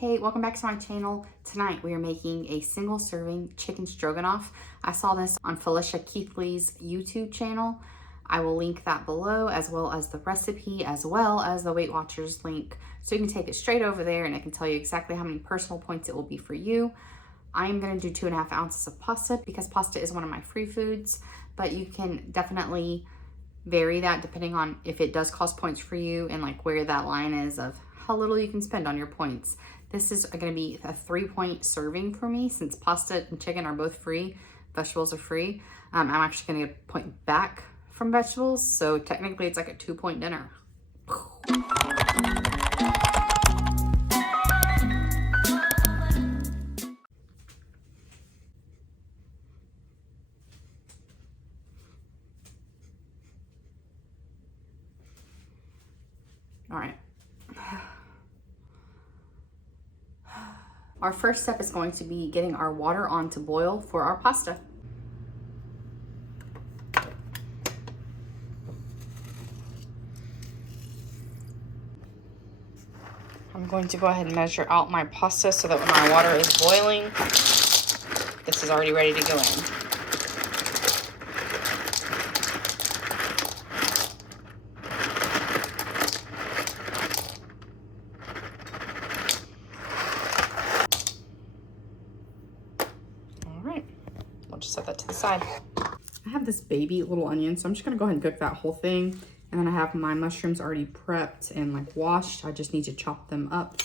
Hey, welcome back to my channel. Tonight we are making a single serving chicken stroganoff. I saw this on Felicia Keithley's YouTube channel. I will link that below, as well as the recipe, as well as the Weight Watchers link. So you can take it straight over there and I can tell you exactly how many personal points it will be for you. I am gonna do 2.5 ounces of pasta because pasta is one of my free foods, but you can definitely vary that depending on if it does cost points for you and like where that line is of how little you can spend on your points. This is gonna be a 3-point serving for me since pasta and chicken are both free, vegetables are free. I'm actually gonna get a point back from vegetables, so technically it's like a 2-point dinner. All right. Our first step is going to be getting our water on to boil for our pasta. I'm going to go ahead and measure out my pasta so that when my water is boiling, this is already ready to go in. Just set that to the side. I have this baby little onion, so I'm just gonna go ahead and cook that whole thing. And then I have my mushrooms already prepped and like washed. I just need to chop them up.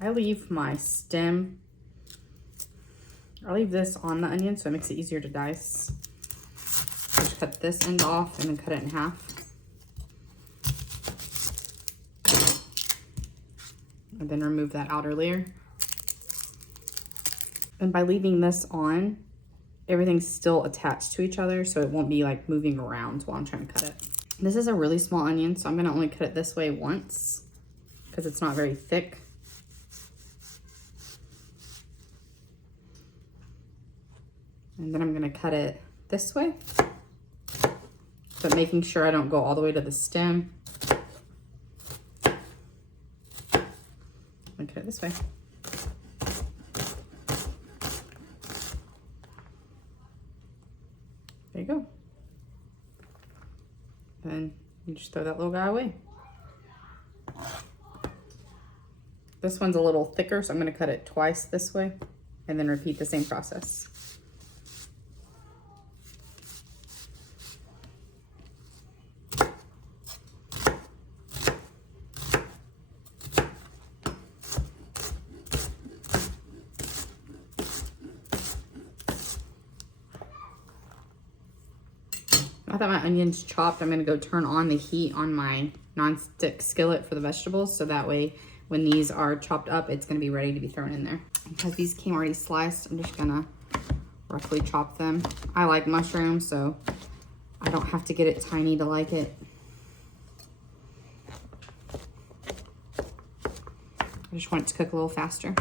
I leave my stem, I leave this on the onion so it makes it easier to dice. Just cut this end off and then cut it in half. And then remove that outer layer. And by leaving this on, everything's still attached to each other, so it won't be like moving around while I'm trying to cut it. This is a really small onion, so I'm gonna only cut it this way once because it's not very thick. And then I'm gonna cut it this way, but making sure I don't go all the way to the stem. And cut it this way. There you go. Then you just throw that little guy away. This one's a little thicker, so I'm gonna cut it twice this way and then repeat the same process. Now that my onion's chopped, I'm gonna go turn on the heat on my non-stick skillet for the vegetables, so that way when these are chopped up, it's gonna be ready to be thrown in there. Because these came already sliced, I'm just gonna roughly chop them. I like mushrooms, so I don't have to get it tiny to like it. I just want it to cook a little faster.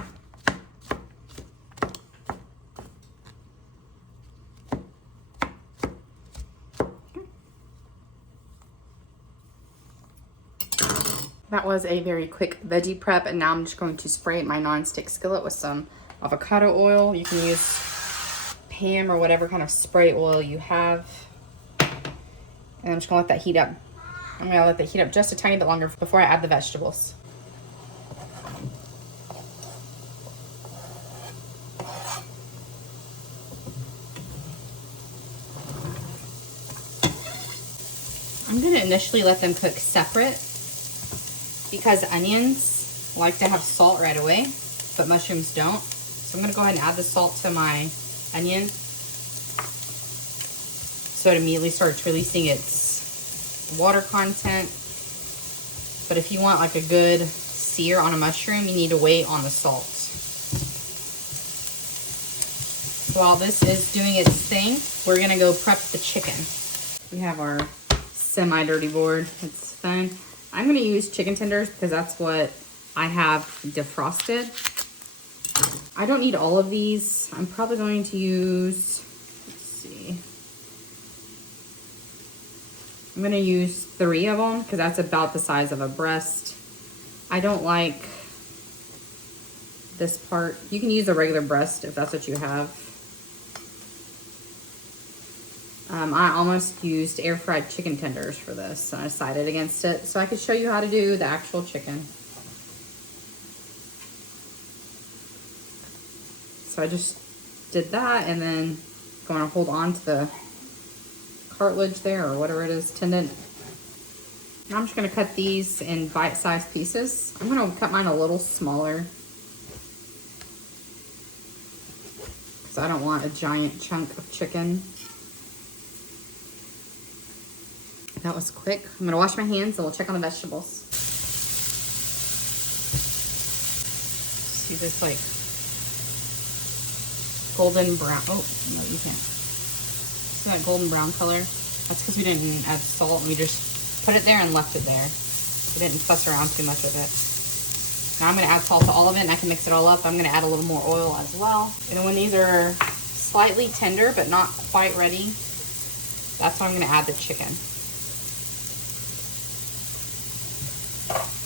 That was a very quick veggie prep, and now I'm just going to spray my non-stick skillet with some avocado oil. You can use Pam or whatever kind of spray oil you have. And I'm just gonna let that heat up. I'm gonna let that heat up just a tiny bit longer before I add the vegetables. I'm gonna initially let them cook separate, because onions like to have salt right away, but mushrooms don't. So I'm gonna go ahead and add the salt to my onion so it immediately starts releasing its water content. But if you want like a good sear on a mushroom, you need to wait on the salt. While this is doing its thing, we're gonna go prep the chicken. We have our semi-dirty board, it's fine. I'm gonna use chicken tenders because that's what I have defrosted. I don't need all of these. I'm probably going to use, let's see. I'm gonna use 3 of them because that's about the size of a breast. I don't like this part. You can use a regular breast if that's what you have. I almost used air fried chicken tenders for this, and I decided against it so I could show you how to do the actual chicken. So I just did that, and then going to hold on to the cartilage there, or whatever it is, tendon. Now I'm just going to cut these in bite-sized pieces. I'm going to cut mine a little smaller because I don't want a giant chunk of chicken. That was quick. I'm going to wash my hands and we'll check on the vegetables. See this like golden brown. Oh, no, you can't. See that golden brown color? That's because we didn't add salt and we just put it there and left it there. We didn't fuss around too much with it. Now I'm going to add salt to all of it and I can mix it all up. I'm going to add a little more oil as well. And then when these are slightly tender but not quite ready, that's when I'm going to add the chicken.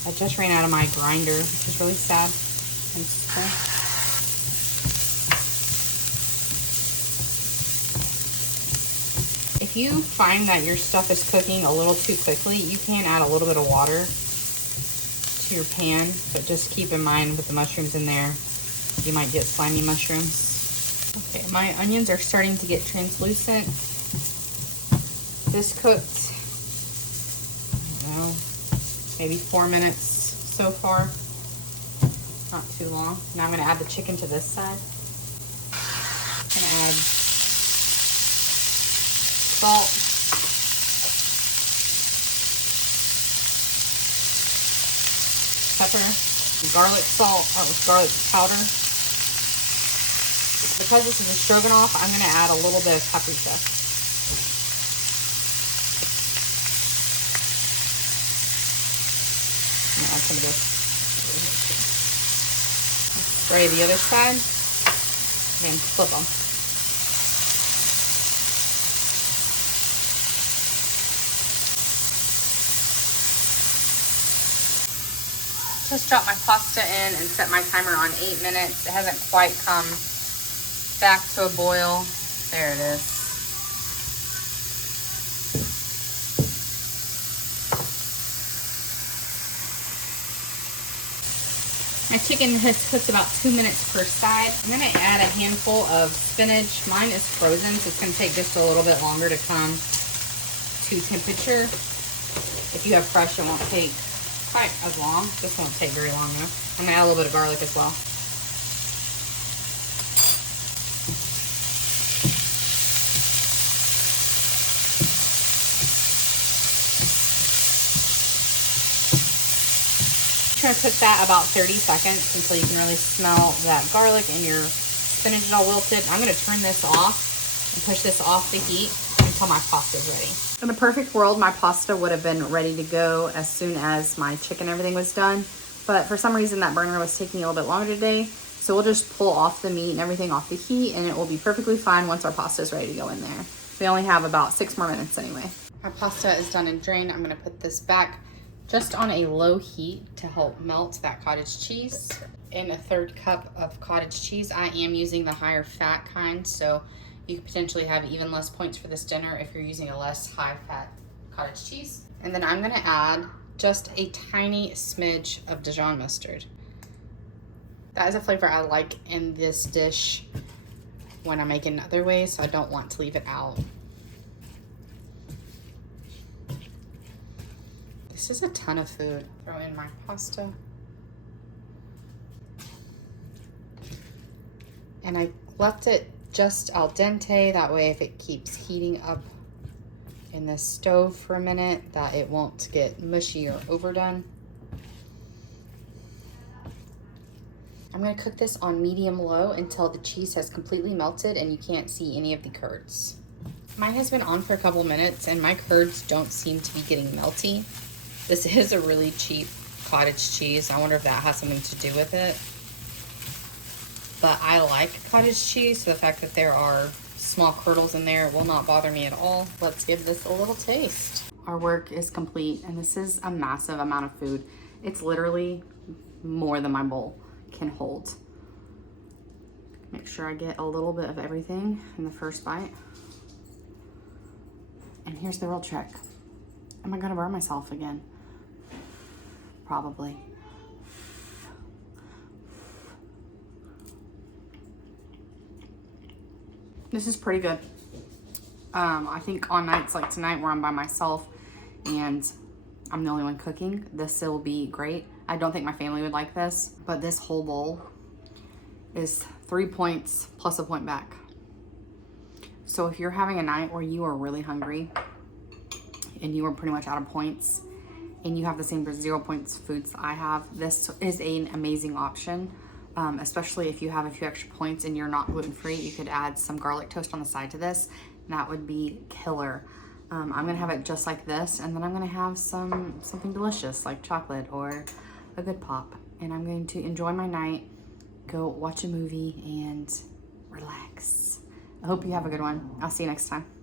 I just ran out of my grinder, which is really sad. If you find that your stuff is cooking a little too quickly, you can add a little bit of water to your pan, but just keep in mind with the mushrooms in there, you might get slimy mushrooms. Okay, my onions are starting to get translucent. This cooked, I don't know, maybe 4 minutes so far. Not too long. Now I'm going to add the chicken to this side. I'm going to add salt, pepper, garlic salt, or garlic powder. Because this is a stroganoff, I'm going to add a little bit of paprika. Add some of this. Spray the other side and flip them. Just dropped my pasta in and set my timer on 8 minutes. It hasn't quite come back to a boil. There it is. My chicken has cooked about 2 minutes per side. I'm going to add a handful of spinach. Mine is frozen, so it's going to take just a little bit longer to come to temperature. If you have fresh, it won't take quite as long. This won't take very long though. I'm going to add a little bit of garlic as well. Going to cook that about 30 seconds until you can really smell that garlic and your spinach is all wilted. I'm going to turn this off and push this off the heat until my pasta is ready. In a perfect world, my pasta would have been ready to go as soon as my chicken and everything was done, but for some reason that burner was taking a little bit longer today, so we'll just pull off the meat and everything off the heat and it will be perfectly fine once our pasta is ready to go in there. We only have about 6 more minutes anyway. My pasta is done and drained. I'm going to put this back just on a low heat to help melt that cottage cheese. In a 1/3 cup of cottage cheese, I am using the higher fat kind, so you could potentially have even less points for this dinner if you're using a less high fat cottage cheese. And then I'm gonna add just a tiny smidge of Dijon mustard. That is a flavor I like in this dish when I make it in other ways, so I don't want to leave it out. This is a ton of food. Throw in my pasta. And I left it just al dente. That way if it keeps heating up in the stove for a minute, that it won't get mushy or overdone. I'm gonna cook this on medium low until the cheese has completely melted and you can't see any of the curds. Mine has been on for a couple minutes and my curds don't seem to be getting melty. This is a really cheap cottage cheese. I wonder if that has something to do with it. But I like cottage cheese, so the fact that there are small curdles in there will not bother me at all. Let's give this a little taste. Our work is complete, and this is a massive amount of food. It's literally more than my bowl can hold. Make sure I get a little bit of everything in the first bite. And here's the real trick. Am I gonna burn myself again? Probably. This is pretty good. I think on nights like tonight where I'm by myself and I'm the only one cooking, this will be great. I don't think my family would like this, but this whole bowl is 3 points plus a point back. So if you're having a night where you are really hungry and you are pretty much out of points and you have the same 0 points foods I have, this is an amazing option. Especially if you have a few extra points and you're not gluten-free, you could add some garlic toast on the side to this. And that would be killer. I'm gonna have it just like this, and then I'm gonna have something delicious like chocolate or a good pop. And I'm going to enjoy my night, go watch a movie and relax. I hope you have a good one. I'll see you next time.